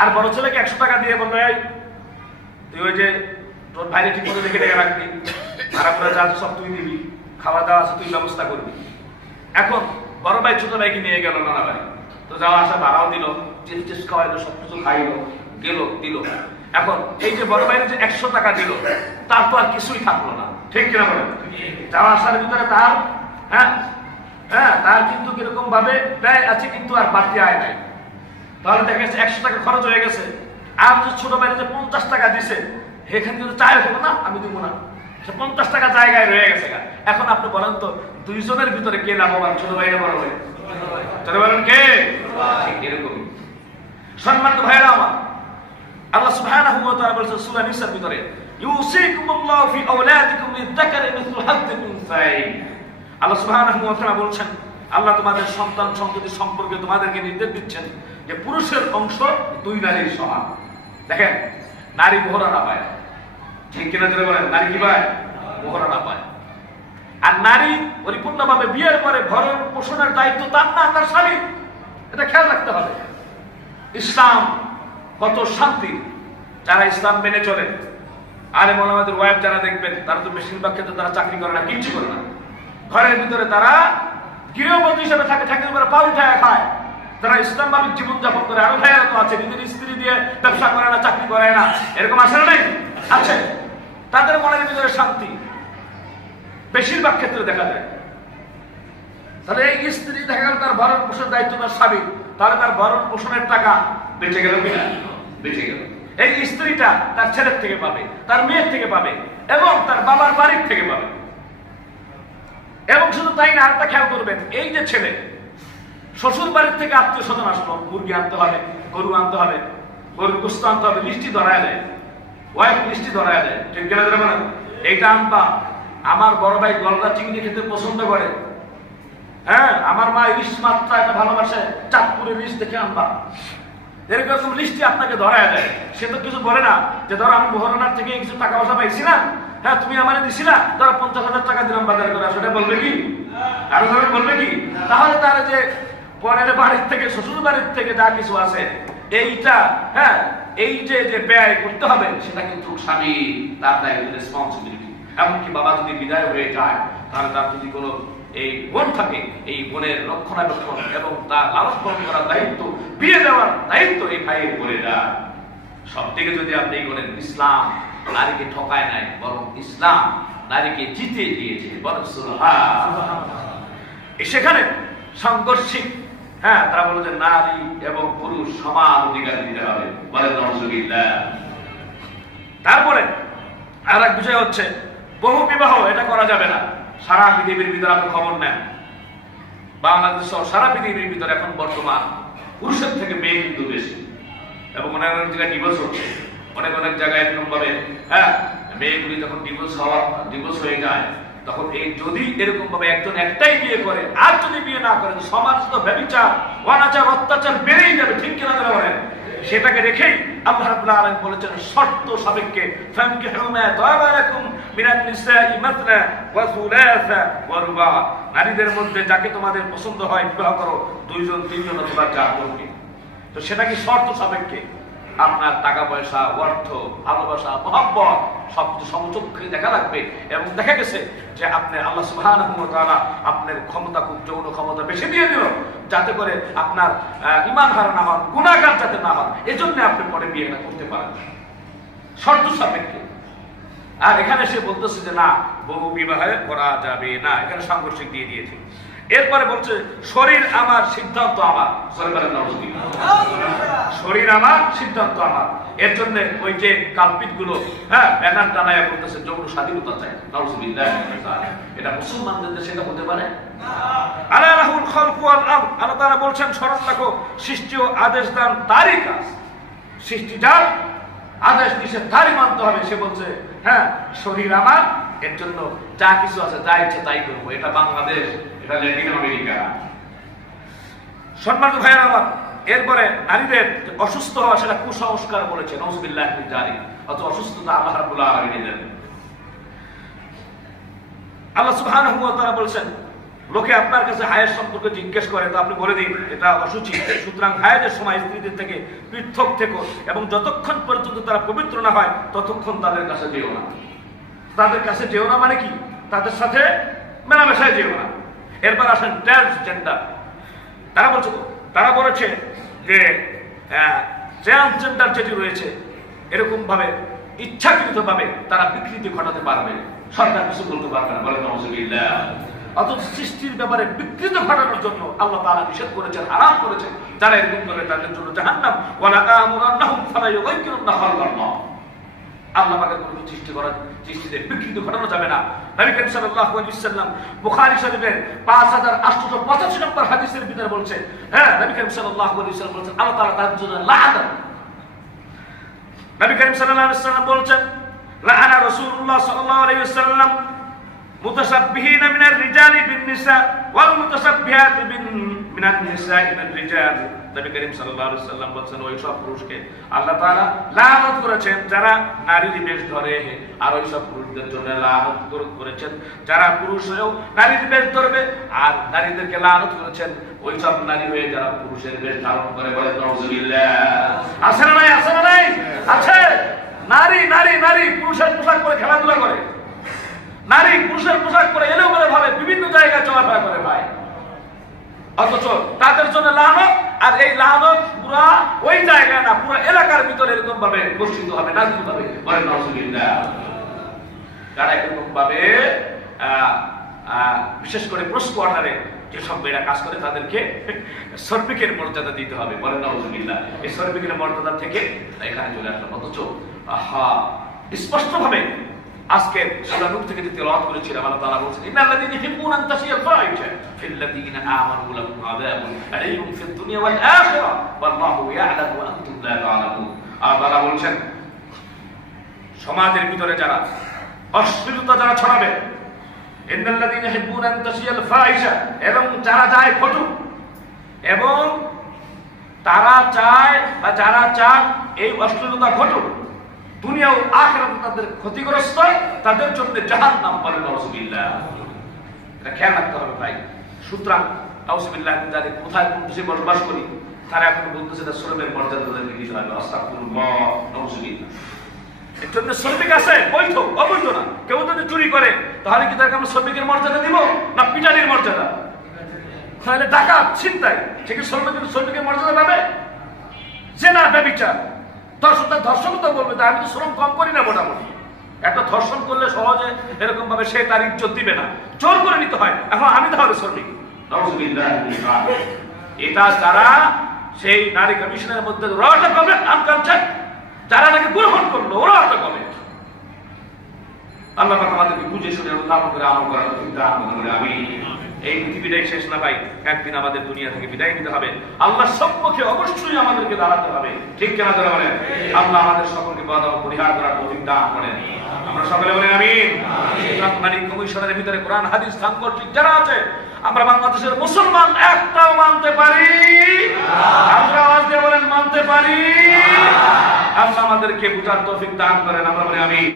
আর বড় ছেলেকে 100 টাকা দিয়ে বললো এই তুই ওই যে তোর ভাইরে ঠিক মতো দেখে দেখে রাখবি, খারাপ করে যা সব তুই দিবি, খাওয়া দাওয়া আছে তুই ব্যবস্থা করবি। এখন বড় ভাই ছোট ভাইকে নিয়ে গেল নানা বাড়ি, তো যাওয়া আসা ভাড়াও দিল, চিপস খাওয়াইলো, সবকিছু খাইলো, গেল দিল। এখন এই যে বড় ভাইয়ের যে 100 টাকা দিল, তার তো আর কিছুই থাকলো না, ঠিক কিনা বলেন? যাওয়া আসার ভিতরে তার তার কিন্তু কিরকম ভাবে ব্যয় আছে, কিন্তু আর বাড়তি আয় নাই। তাহলে দেখা গেছে 100 টাকা খরচ হয়ে গেছে। আর যে ছোট ভাইয়ের যে 50 টাকা দিছে, এখানে কিন্তু চাই হলো না, আমি দিব না, 50 টাকা জায়গায় রয়ে গেছে। এখন আপনি বলেন তো দুইজনের ভিতরে কে লাভবান, ছোট ভাই না বড় ভাই? ছোট বলেন কে? এরকমই সম্মানিত ভাইরা আমার, আল্লাহ সুবহানাহু ওয়া তাআলা বলেছেন সূরা নিসার ভিতরে, ইউসিকুমুল্লাহু ফি আওলাদিকুম লিযাকারি মিসলু হাযযিল উনসায়াইন। আল্লাহ সুবহানাহু ওয়া তাআলা বলছেন, আল্লাহ তোমাদের সন্তান সন্ততি সম্পর্কে তোমাদেরকে নির্দেশ দিচ্ছেন যে পুরুষের অংশ 2 নারীর সমান। দেখেন, নারী মোহরা না পায়, ঠিক কিনা জোরে বলেন? নারী কি পায়? মোহরা না পায়। আর নারী পরিপূর্ণভাবে বিয়ের পরে ভরণ পোষণের দায়িত্ব তার না, তার স্বামী। এটা খেয়াল রাখতে হবে। ইসলাম কত শান্তি, যারা ইসলাম মেনে চলে। আলেম ওলামাদের ওয়াইফ যারা দেখবেন, তারা তো বেশিরভাগ ক্ষেত্রে তারা চাকরি করে না, কিচ্ছু করে না, ঘরের ভিতরে তারা গৃহবধূ হিসেবে থাকে, থাকে করে পা উঠায় খায়। তারা ইসলাম ভাবে জীবনযাপন করে। আরো ভাইয়ারা তো আছে, নিজের স্ত্রী দিয়ে ব্যবসা করে না, চাকরি করে না, এরকম আছে না? নেই? আছে। তাদের মনের ভিতরে শান্তি বেশিরভাগ ক্ষেত্রে দেখা যায়। তাহলে এই স্ত্রী দেখা গেল তার ভরণ পোষণের দায়িত্ব তার স্বামী, তাহলে তার ভরণ পোষণের টাকা বেঁচে গেল কিনা? বেঁচে গেল। এই স্ত্রীটা তার ছেলের থেকে পাবে, তার মেয়ের থেকে পাবে, এবং তার বাবার বাড়ির থেকে পাবে। এবং শুধু তাই না, আরেকটা খেয়াল করবেন, এই যে ছেলে শ্বশুর বাড়ির থেকে আত্মীয় স্বজন আসলো, মুরগি আনতে হবে, গরু আনতে হবে, গরুর গোস্ত আনতে হবে, লিস্টি ধরায় দেয়, ওয়াইফ লিস্টি ধরায় দেয়, ঠিক কিনা বলেন? এইটা আনবা। আমার বড় ভাই গলদা চিংড়ি খেতে পছন্দ করে, হ্যাঁ, আমার মা ইলিশ মাত্রা একটা ভালোবাসে, চাঁদপুরের ইলিশ দেখে আনবা। এরকম লিস্টি আপনাকে ধরায় দেয়। সে তো কিছু বলে না যে ধরো আমি মোহরানার থেকে কিছু টাকা পয়সা পাইছি না, হ্যাঁ তুমি আমারে দিছিলা, ধরো 50,000 টাকা দিলাম বাজার করে, সেটা বলবে কি? আরো ধরে বলবে কি? তাহলে তার যে পরের বাড়ির থেকে, শ্বশুর বাড়ির থেকে যা কিছু আছে, এইটা হ্যাঁ, এই যে ব্যয় করতে হবে, সেটা কিন্তু স্বামী তার দায়িত্ব, রেসপন্সিবিলিটি। এমনকি বাবা যদি বিদায় হয়ে যায়, তাহলে তার যদি কোনো এই বোন থাকে, এই বোনের রক্ষণাবেক্ষণ এবং তার লালন পালন করার দায়িত্ব, বিয়ে দেওয়ার দায়িত্ব এই ভাইয়ের করে যায়। সব থেকে যদি আপনি করেন, ইসলাম নারীকে ঠকায় নাই, বরং ইসলাম নারীকে জিতে দিয়েছে, বরং সেখানে সাংঘর্ষিক, হ্যাঁ, তারা বলে যে নারী এবং পুরুষ সমান অধিকার দিতে হবে, বলেন নাউজুবিল্লাহ। তারপরে আর এক বিষয় হচ্ছে বহু বিবাহ, এটা করা যাবে না। সারা পৃথিবীর ভিতরে আপনি খবর নেন, বাংলাদেশ সহ সারা পৃথিবীর ভিতরে এখন বর্তমান পুরুষের থেকে মেয়ে কিন্তু বেশি, এবং অনেক অনেক জায়গায় ডিভোর্স হচ্ছে, অনেক অনেক জায়গায় এরকম ভাবে, হ্যাঁ, মেয়েগুলি যখন ডিভোর্স হয়ে যায়, তখন এই যদি এরকম ভাবে একজন একটাই বিয়ে করে, আর যদি বিয়ে না করে, সমাজ তো ব্যভিচার, অনাচার, অত্যাচার বেড়েই যাবে, ঠিক কিনা বলেন? সেটাকে রেখেই আল্লাহ রাব্বুল আলামিন বলেছেন শর্ত সাপেক্ষে, ফানকিহু মা তাবা লাকুম মিনান নিসাই মাসনা ওয়া সুলাসা ওয়া রুবা, নারীদের মধ্যে যাকে তোমাদের পছন্দ হয় বিবাহ করো, 2 জন 3 জন অথবা 4 জনকে। তো সেটা কি শর্ত সাপেক্ষে, আপনার টাকা পয়সা, অর্থ, ভালোবাসা, মহব্বত সবকিছু সমচক্ষে দেখা লাগবে। এবং দেখা গেছে যে আপনি আল্লাহ সুবহানাহু ওয়া তাআলা আপনার ক্ষমতা, খুব যৌন ক্ষমতা বেশি দিয়ে দিল, যাতে করে আপনার ঈমান হারা না হন, গুনাহগার যাতে না হন, এজন্য আপনি পরে বিয়েটা করতে পারেন, শর্ত সাপেক্ষে। আর এখানে সে বলতেছে যে না, বহু বিবাহে করা যাবে না, এখানে সাংঘর্ষিক দিয়ে দিয়েছে। এরপরে বলছে শরীর আমার, সিদ্ধান্ত আমার, শরীর আমার, সিদ্ধান্ত আমার। এর জন্য ওই যে কালপিট গুলো, হ্যাঁ, ব্যানার টানায় বলতেছে যৌন স্বাধীনতা চাই, নাউজুবিল্লাহ। এটা মুসলমানদের দেশে এটা হতে পারে? আলা লাহুল খালকু ওয়াল আমর, আল্লাহ তাআলা বলছেন স্মরণ রাখো, সৃষ্টি ও আদেশ দান তারই কাজ, সৃষ্টিটার আদেশ নিষেধ তারই মানতে হবে। সে বলছে হ্যাঁ, শরীর আমার, এর জন্য যা কিছু আছে, যা ইচ্ছে তাই করবো। এটা বাংলাদেশ, এটা ল্যাটিন আমেরিকা। সম্মানিত ভাইয়েরা আমার, এরপরে নারীদের অসুস্থ হওয়া সেটা কুসংস্কার বলেছে, নাউযুবিল্লাহি মিন যালিক। অত অসুস্থতা আল্লাহ রাব্বুল আলামিন দেন। আল্লাহ সুবহানাহু ওয়া তাআলা বলেছেন, লোকে আপনার কাছে হায়ের সম্পর্কে জিজ্ঞেস করে তো আপনি বলে দিন এটা অসুচি, সুতরাং হায়ের সময় স্ত্রীদের থেকে পৃথক থেকো এবং যতক্ষণ পর্যন্ত তারা পবিত্র না হয় ততক্ষণ তাদের কাছে যেও না। তাদের কাছে যেও না মানে কি? তাদের সাথে মেলামেশায় যেও না। এরপর আসেন ট্রান্সজেন্ডার। তারা বলেছে যে ট্রান্সজেন্ডার যেটি রয়েছে এরকম ভাবে ইচ্ছাকৃতভাবে তারা বিকৃতি ঘটাতে পারবে, সরকার কিছু বলতে পারবে না। বলেন নাউযুবিল্লাহ। অথচ সৃষ্টির ব্যাপারে বিকৃতি ঘটানোর জন্য আল্লাহ তাআলা নিষেধ করেছেন, হারাম করেছেন। যারা এরকম করে তাদের জন্য জাহান্নাম। ওয়ালা আমুরান্নাহুম ফালা ইউগাইয়িরুন্না খালকাল্লাহ। আল্লাহ পাকের কোনো সৃষ্টিতে বিকৃতি ঘটানো যাবে না। নবী করিম সাল্লাল্লাহু আলাইহি ওয়াসাল্লাম বুখারী শরীফের 5885 নম্বর হাদিসের ভিতরে বলছেন, হ্যাঁ, নবী করিম সাল্লাল্লাহু আলাইহি ওয়াসাল্লাম বলেছেন আল্লাহ তাআলা তার জন্য লাআনত। নবী করিম সাল্লাল্লাহু আলাইহি ওয়াসাল্লাম বলেছেন, লাআনা রাসূলুল্লাহ সাল্লাল্লাহু আলাইহি ওয়াসাল্লাম মুতাশাব্বিহিনা মিনার রিজালি বিন নিসা ওয়াল মুতাশাব্বিহাতি মিনান নিসাই বিন রিজাল। নবী করিম সাল্লাল্লাহু আলাইহি ওয়াসাল্লাম বলেছেন ওই সব পুরুষকে আল্লাহ তাআলা লানত করেছেন যারা নারীর বেশ ধরে, আর ওই সব পুরুষদের জন্য লানত করেছেন যারা পুরুষ হয়েও নারীর বেশ ধরবে, আর নারীদেরকে লানত করেছেন ওই সব নারী হয়ে যারা পুরুষের বেশ ধারণ করে। বলে নাউযুবিল্লাহ। আছে না নাই? আছে না নাই? আছে। নারী নারী নারী পুরুষের পোশাক পরে খেলাধুলা করে, নারী পুরুষের পোশাক পরে এলোমেলো ভাবে বিভিন্ন জায়গায় চলাফেরা করে ভাই, অথচ তাদের জন্য লানত। আর এই লানত পুরা ওই জায়গায় না, পুরো এলাকার ভিতরে এরকম ভাবে বর্ষিত হবে, নাজিল হবে। বলেন নাউযুবিল্লাহ। যারা এরকম ভাবে বিশেষ করে প্রশ্ন অর্ডারে যেসব মেয়েরা কাজ করে তাদেরকে শ্রমিকের মর্যাদা দিতে হবে। বলেন নাউযুবিল্লাহ। এই শ্রমিকের মর্যাদা থেকে এখানে চলে আসলাম। অথচ স্পষ্ট ভাবে আজকে সূরা নূর থেকে যে তেলাওয়াত করেছিলাম, আল্লাহ তাআলা বলেছেন ইন্নাল্লাযীনা ইউহিব্বুনা আন তাশিয়াল ফাহিশা ফিল্লাযীনা আমানু লাহুম আযাবুন আলীমুন ফিদ দুনিয়া ওয়াল আখিরাহ ওয়াল্লাহু ইয়া'লামু ওয়া আনতুম লা তা'লামুন। আল্লাহ তাআলা বলেছেন সমাজের ভিতরে যারা অশ্লীলতা যারা ছড়াবে, ইন্নাল্লাযীনা ইউহিব্বুনা আন তাশিয়াল ফাহিশা, এবং যারা চায় ঘটুক, এবং তারা চায় বা যারা চান এই অশ্লীলতা ঘটুক, দুনিয়া ও আখিরাতে তাদের ক্ষতিগ্রস্ত, তাদের জন্য জাহান্নাম। বলেন নাউযুবিল্লাহ। এটা খেয়াল রাখতে হবে ভাই। সুতরাং নাউযুবিল্লাহ যারা কোথায় কোন দেশে বসবাস করি তারা এখন বলতেছে যে শ্রমের মর্যাদা তাদেরকে দিতে হবে। আস্তাগফিরুল্লাহ, নাউযুবিল্লাহ। এর জন্য শ্রমিক আছে বৈধ অবৈধ না। কেউ যদি চুরি করে তাহলে কি তাকে আমরা শ্রমিকের মর্যাদা দিব না পিটারির মর্যাদা? তাহলে ডাকাত ছিনতাই সে কি শ্রমিকের মর্যাদা পাবে? জেনা ব্যভিচার ধর্ষণ তো বলবে আমি তো শ্রম কম করি না, মোটামুটি একটা ধর্ষণ করলে সহজে এরকম ভাবে সে তার ইজ্জত দিবে না, জোর করে নিতে হয়। এখন আমি তাহলে শ্রমিক। এটা যারা সেই নারী কমিশনের মধ্যে ওরা কবে আনকালচার যারা নাকি গ্রহণ করলো ওরা কবে। আল্লাহ পাক আমাদেরকে বুঝে শুনে অনুধাবন করে আমল করার তৌফিক দান করুন। আমি এই পৃথিবীটাই শেষ না ভাই, একদিন আমাদের দুনিয়া থেকে বিদায় নিতে হবে। আল্লাহর সম্মুখে অবশ্যই আমাদেরকে দাঁড়াতে হবে, ঠিক কেনা যারা বলেন। আল্লাহ আমাদের সকলকে বাধা পরিহার করার তৌফিক দান করেন। আমরা সকলে বলেন আমিন। নারী কমিশনের ভিতরে কোরআন হাদিস সাংঘর্ষিক যারা আছে, আমরা বাংলাদেশের মুসলমান একটাও মানতে পারি? আমরা আওয়াজ দিয়ে বলেন মানতে পারি। আল্লাহ আমাদেরকে বুঝার তৌফিক দান করেন। আমরা বলি আমিন।